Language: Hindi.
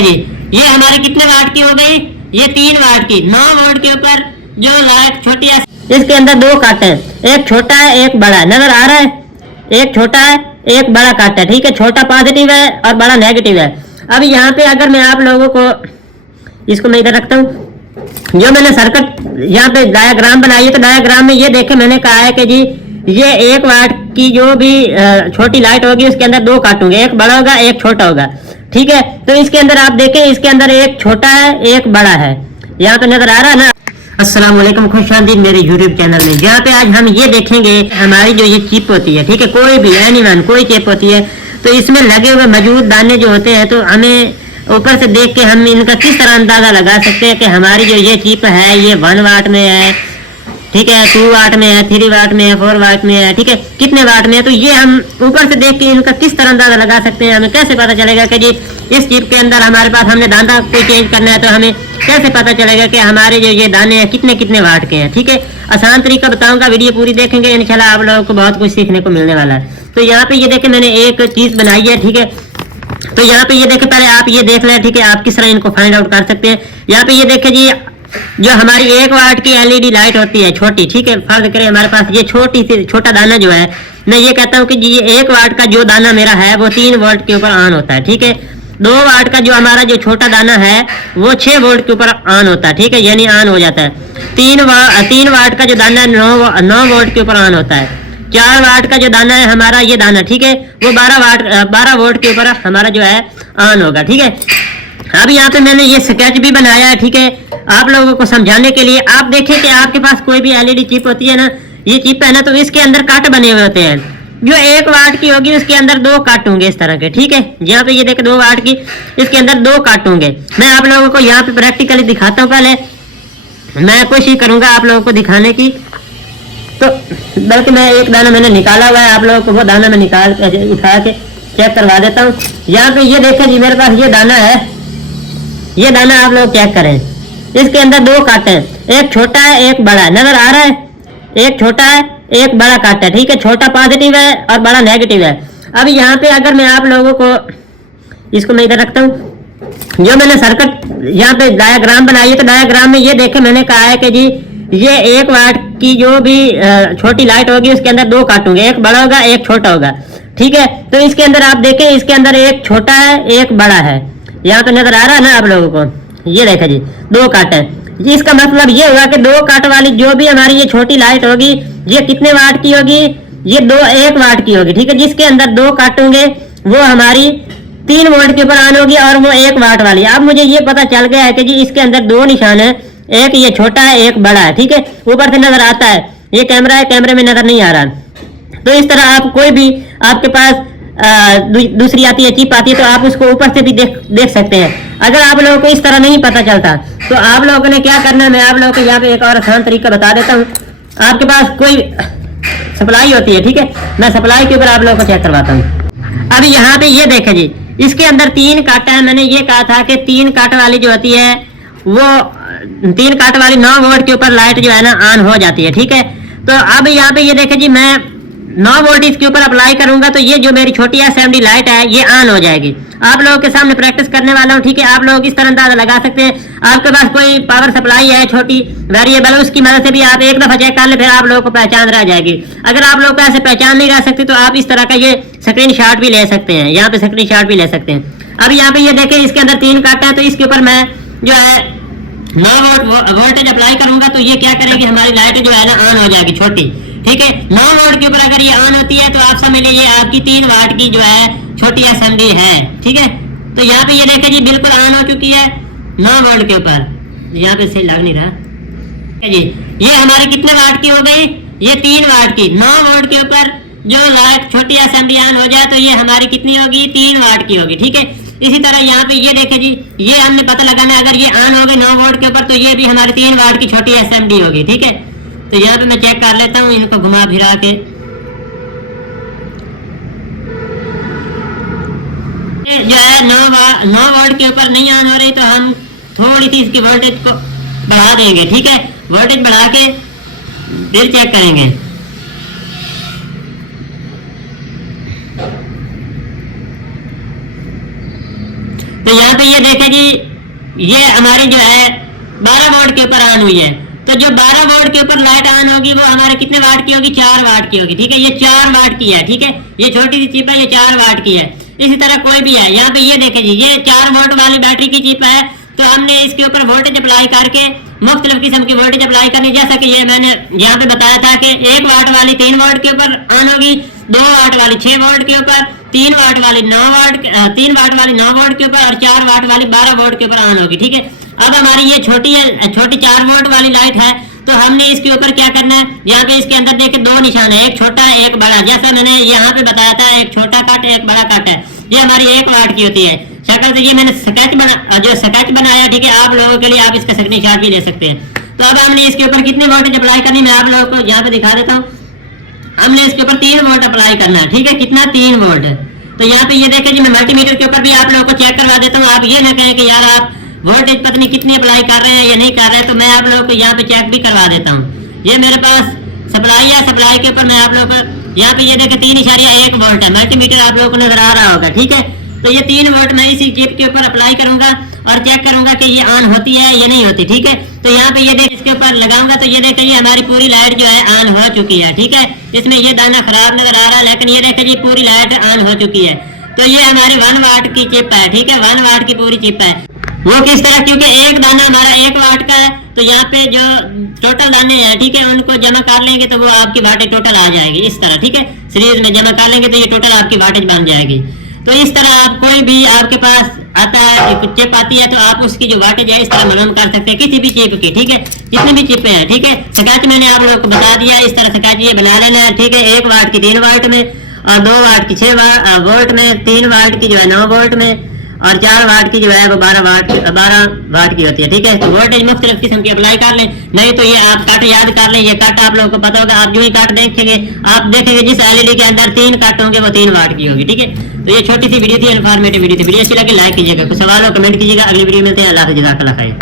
जी ये हमारे कितने वाट की हो गई, ये 3 वाट की 9 वोल्ट के ऊपर जो लाइट छोटी है, इसके अंदर 2 कट है, एक छोटा है एक बड़ा है, नजर आ रहा है, एक छोटा है एक बड़ा कट है, ठीक है, छोटा पॉजिटिव है और बड़ा नेगेटिव है। अब यहाँ पे अगर मैं आप लोगों को इसको मैं इधर रखता हूँ, जो मैंने सर्किट यहाँ पे डायग्राम बनाई है, तो डायग्राम में ये देखे मैंने कहा है कि जी ये 1 वाट की जो भी छोटी लाइट होगी उसके अंदर 2 कट होंगे, एक बड़ा होगा एक छोटा होगा, ठीक है। तो इसके अंदर आप देखें, इसके अंदर एक छोटा है एक बड़ा है, यहाँ पे नजर आ रहा है ना। अस्सलाम वालेकुम, खुशामदीद मेरे यूट्यूब चैनल में, जहाँ पे आज हम ये देखेंगे हमारी जो ये चिप होती है, ठीक है, कोई भी एनीवन कोई चिप होती है, तो इसमें लगे हुए मौजूद दाने जो होते हैं, तो हमें ऊपर से देख के हम इनका किस तरह अंदाजा लगा सकते हैं कि हमारी जो ये चिप है ये 1 वाट में है, ठीक है, 2 वाट में है, 3 वाट में है, 4 वाट में है, ठीक है, कितने वाट में है। तो ये हम ऊपर से देख के इनका किस तरह अंदाजा लगा सकते हैं। हमें कैसे पता चलेगा कि जी इस चिप के अंदर हमारे पास हमने दाना कोई चेंज करना है, तो हमें कैसे पता चलेगा कि हमारे जो ये दाने हैं कितने कितने वाट के हैं, ठीक है। आसान तरीका बताऊंगा, वीडियो पूरी देखेंगे इंशाल्लाह आप लोगों को बहुत कुछ सीखने को मिलने वाला है। तो यहाँ पे ये देखे मैंने एक चीज बनाई है, ठीक है, तो यहाँ पे ये देखे, पहले आप ये देख लें, ठीक है, आप किस तरह इनको फाइंड आउट कर सकते हैं। यहाँ पे ये देखे जी, जो हमारी 1 वाट की एलईडी लाइट होती है छोटी, ठीक है, फर्ज करें हमारे पास ये छोटा दाना जो है, मैं ये कहता हूँ कि जी ये 1 वाट का जो दाना मेरा है वो 3 वोल्ट के ऊपर ऑन होता है, ठीक है। 2 वाट का जो हमारा जो छोटा दाना है वो 6 वोल्ट के ऊपर ऑन होता है, ठीक है, यानी ऑन हो जाता है। 3 वाट का जो दाना है 9 वोल्ट के ऊपर ऑन होता है। 4 वाट का जो दाना है हमारा ये दाना, ठीक है, वो 12 वोल्ट के ऊपर हमारा जो है ऑन होगा, ठीक है। अब यहाँ पे मैंने ये स्केच भी बनाया है, ठीक है, आप लोगों को समझाने के लिए। आप देखें कि आपके पास कोई भी एलईडी चिप होती है ना, ये चिप है ना, तो इसके अंदर कट बने हुए होते हैं। जो 1 वाट की होगी उसके अंदर 2 कट होंगे इस तरह के, ठीक है। यहाँ पे ये देखें 2 वाट की, इसके अंदर 2 कट होंगे। मैं आप लोगों को यहाँ पे प्रैक्टिकली दिखाता हूँ। पहले मैं कोशिश करूंगा आप लोगों को दिखाने की, तो बल्कि मैं एक दाना मैंने निकाला हुआ है, आप लोगों को वो दाना मैं निकाल उठा के चेक करवा देता हूँ। यहाँ पे ये देखें जी, मेरे पास ये दाना है, ये दाना आप लोग चेक करें, इसके अंदर 2 कट है, एक छोटा है एक बड़ा है, नजर आ रहा है, एक छोटा है एक बड़ा कट है, ठीक है, छोटा पॉजिटिव है और बड़ा नेगेटिव है। अब यहाँ पे अगर मैं आप लोगों को इसको मैं इधर रखता हूँ, जो मैंने सर्किट यहाँ पे डायग्राम बनाई है, तो डायग्राम में ये देखे मैंने कहा है कि जी ये 1 वाट की जो भी छोटी लाइट होगी उसके अंदर 2 कट होंगे, एक बड़ा होगा एक छोटा होगा, ठीक है। तो इसके अंदर आप देखें, इसके अंदर एक छोटा है एक बड़ा है, यहाँ पे नजर आ रहा है ना आप लोगों को, ये देखा जी 2 कट है। इसका मतलब ये हुआ कि 2 कट वाली जो भी हमारी ये छोटी लाइट होगी ये कितने वाट की होगी, ये 1 वाट की होगी, ठीक है। जिसके अंदर 2 कट होंगे वो हमारी 3 वोल्ट के ऊपर ऑन होगी और वो 1 वाट वाली। अब मुझे ये पता चल गया है कि जी इसके अंदर 2 निशान है, एक ये छोटा है एक बड़ा है, ठीक है, ऊपर से नजर आता है, ये कैमरा है, कैमरे में नजर नहीं आ रहा। तो इस तरह आप कोई भी आपके पास दूसरी आती है चिप आती है, तो आप उसको ऊपर से भी देख सकते हैं। अगर आप लोगों को इस तरह नहीं पता चलता तो आप लोगों ने क्या करना है, मैं आप लोगों को यहाँ पे एक और आसान तरीका बता देता हूँ। आपके पास कोई सप्लाई होती है, ठीक है, मैं सप्लाई के ऊपर आप लोगों को चेक करवाता हूँ। अब यहाँ पे ये देखें जी, इसके अंदर 3 कट है। मैंने ये कहा था कि 3 कट वाली जो होती है वो 3 कट वाली 9 वोल्ट के ऊपर लाइट जो है ना ऑन हो जाती है, ठीक है। तो अब यहाँ पे ये देखें जी, मैं 9 वोल्ट इसके ऊपर अप्लाई करूंगा तो ये जो मेरी छोटी एसएमडी लाइट है ये ऑन हो जाएगी। आप लोगों के सामने प्रैक्टिस करने वाला हूँ, ठीक है। आप लोग इस तरह अंदाजा लगा सकते हैं, आपके पास कोई पावर सप्लाई है छोटी वेरिएबल, उसकी मदद से भी आप एक दफा चेक कर ले, फिर आप लोगों को पहचान रह जाएगी। अगर आप लोग को ऐसे पहचान नहीं रह सकती तो आप इस तरह का ये स्क्रीन शॉट भी ले सकते हैं, यहाँ पे स्क्रीन शॉट भी ले सकते हैं। अब यहाँ पे ये देखें, इसके अंदर 3 कट है, तो इसके ऊपर मैं जो है 9 वोल्टेज अप्लाई करूंगा तो ये क्या करेगी, हमारी लाइट जो है ना ऑन हो जाएगी छोटी, ठीक है। 9 वोल्ट के ऊपर अगर ये ऑन होती है तो आप समझ लीजिए आपकी 3 वाट की जो है छोटी एसएमडी है, ठीक है। तो यहाँ पे ये देखें जी बिल्कुल ऑन हो चुकी है 9 वोल्ट के ऊपर, यहाँ पे सही लग नहीं रहा, ठीक है जी। ये हमारी कितने वाट की हो गई, ये 3 वाट की 9 वोल्ट के ऊपर जो लाइट छोटी एसएमडी ऑन हो जाए तो ये हमारी कितनी होगी, 3 वाट की होगी, ठीक है। इसी तरह यहाँ पे ये देखें जी, ये हमने पता लगाना है, अगर ये ऑन हो गई 9 वोल्ट के ऊपर तो ये भी हमारी 3 वाट की छोटी एसएमडी होगी, ठीक है। तो यहाँ पे मैं चेक कर लेता हूँ इनको घुमा फिरा के, जो है 9 वोल्ट के ऊपर नहीं ऑन हो रही, तो हम थोड़ी सी इसकी वोल्टेज को बढ़ा देंगे, ठीक है। वोल्टेज बढ़ा के फिर चेक करेंगे। तो तो यहाँ पे ये देखें जी, ये हमारी जो है 12 वोल्ट के ऊपर ऑन हुई है। तो जो 12 वोल्ट के ऊपर लाइट ऑन होगी वो हमारे कितने वाट की होगी? 4 वाट की होगी। ठीक है, ये 4 वाट की है। ठीक है, ये छोटी सी चिप है, ये 4 वाट की है। इसी तरह कोई भी है, यहाँ पे ये देखें जी, ये 4 वोल्ट वाली बैटरी की चिप है। तो हमने इसके ऊपर वोल्टेज अप्लाई करके मुख्तलिफ किस्म की वोल्टेज अप्लाई करनी, जैसा कि ये मैंने यहाँ पे बताया था कि 1 वाट वाली 3 वोल्ट के ऊपर ऑन होगी, 2 वाट वाली 6 वोल्ट के ऊपर, 3 वाट वाली 9 वाट 3 वाट वाली 9 वोल्ट के ऊपर और 4 वाट वाली 12 वोल्ट के ऊपर ऑन होगी। ठीक है, अब हमारी ये छोटी 4 वोल्ट वाली लाइट है। तो हमने इसके ऊपर क्या करना है, यहाँ पे इसके अंदर देखिए 2 निशान है, एक छोटा एक बड़ा, जैसा मैंने यहाँ पे बताया था, एक छोटा कट एक बड़ा कट है। ये हमारी 1 वाट की होती है शक्ल से। ये मैंने स्केच बनाया। ठीक है, आप लोगों के लिए आप इसका स्क्रीनशॉट भी ले सकते हैं। तो अब हमने इसके ऊपर कितने वोल्टेज अप्लाई करनी, मैं आप लोगों को यहाँ पे दिखा देता हूँ। हमने इसके ऊपर 3 वोल्ट अप्लाई करना है। ठीक है, कितना? 3 वोल्ट। तो यहाँ पे ये देखें जी, मैं मल्टीमीटर के ऊपर भी आप लोगों को चेक करवा देता हूँ। आप ये ना कहें कि यार आप वोल्टेज पता नहीं कितनी अप्लाई कर रहे हैं या नहीं कर रहे हैं, तो मैं आप लोगों को यहाँ पे चेक भी करवा देता हूँ। ये मेरे पास सप्लाई है, सप्लाई के ऊपर मैं आप लोगों को यहाँ पे ये देखें 3.1 वोल्ट है, मल्टीमीटर आप लोगों को नजर आ रहा होगा। ठीक है, तो ये 3 वोल्ट मैं इसी चिप के ऊपर अप्लाई करूंगा और चेक करूंगा कि ये ऑन होती है या नहीं होती। ठीक है, तो यहाँ पे ये देख इसके ऊपर लगाऊंगा तो ये देखिए ये हमारी पूरी लाइट जो है ऑन हो चुकी है। ठीक है, इसमें ये दाना खराब नजर आ रहा है, लेकिन ये देखिए जी पूरी लाइट ऑन हो चुकी है। तो ये हमारी 1 वाट की चिप है। ठीक है, 1 वाट की पूरी चिप है। वो किस तरह, क्योंकि एक दाना हमारा 1 वाट का है, तो यहाँ पे जो टोटल दाने हैं, ठीक है, उनको जमा कर लेंगे तो वो आपकी वाटेज टोटल आ जाएगी इस तरह। ठीक है, सीरीज में जमा कर लेंगे तो ये टोटल आपकी वाटेज बन जाएगी। तो इस तरह आप कोई भी आपके पास आता है चिप आती है तो आप उसकी जो वाटेज है इस तरह मालूम कर सकते हैं किसी भी चिप की। ठीक है, जितने भी चिपें हैं। ठीक है, स्केच मैंने आप लोगों को बता दिया, इस तरह स्केच ये बना लेना है। ठीक है, 1 वाट की 3 वाट में और 2 वाट की 6 वोल्ट में, 3 वाट की जो है 9 वोल्ट में और 4 वाट की जो है वो 12 वाट की होती है। ठीक है, तो वोल्टेज मुख्तलिफ किस्म की अप्लाई कर लें, नहीं तो ये आप कट याद कर लें। ये कट आप लोगों को पता होगा, आप जो ही कट देखेंगे आप देखेंगे जिस एलईडी के अंदर 3 कट होंगे वो 3 वाट की होगी। ठीक है, तो ये छोटी सी वीडियो थी, इन्फॉर्मेटिव वीडियो थी। वीडियो अच्छी लगी लाइक कीजिएगा, कुछ सवाल हो कमेंट कीजिएगा। अगली वीडियो मिलते हैं। अल्लाह हाफ़िज़, जज़ाकल्लाह खैर।